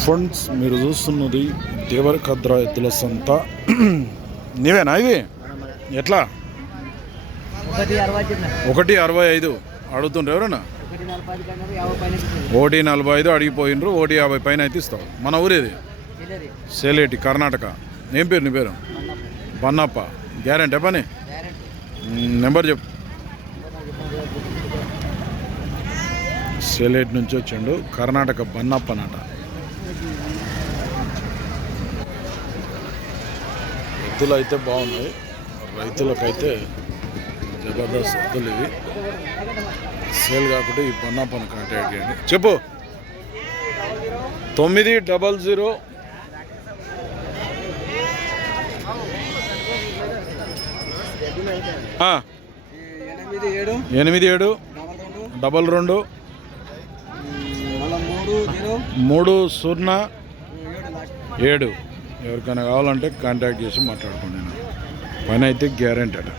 Friends మీరు చూస్తున్నది దేవరకద్ర ఎద్దుల సంత. నీవేనా ఇవి ఎట్లా? ఒకటి అరవై ఐదు. అడుగుతుండ్రు ఎవరన్నా? ఒకటి నలభై ఐదు అడిగిపోయినరు ఒకటి యాభై పైన అయితే ఇస్తావు మన ఊరేది? సేలేటి కర్ణాటక. ఏం పేరు నీ పేరు? బన్నప్ప. గ్యారంటీ పని? నెంబర్ చెప్పు. సేలేటి నుంచి వచ్చిండు కర్ణాటక బన్నప్ప నాట. ఎద్దులు అయితే బాగున్నాయి. రైతులకైతే జబర్దస్త్ ఎద్దులు ఇవి. సేల్ కాకుండా ఈ బన్నప్పని కాంటాక్ట్ చేయండి. చెప్పు. తొమ్మిది డబల్ జీరో. ఎనిమిది ఏడు. డబల్ రెండు. మూడు సున్నా ఏడు. ఎవరికైనా కావాలంటే కాంటాక్ట్ చేసి మాట్లాడుకోండి పని అయితే గ్యారెంటీ అట.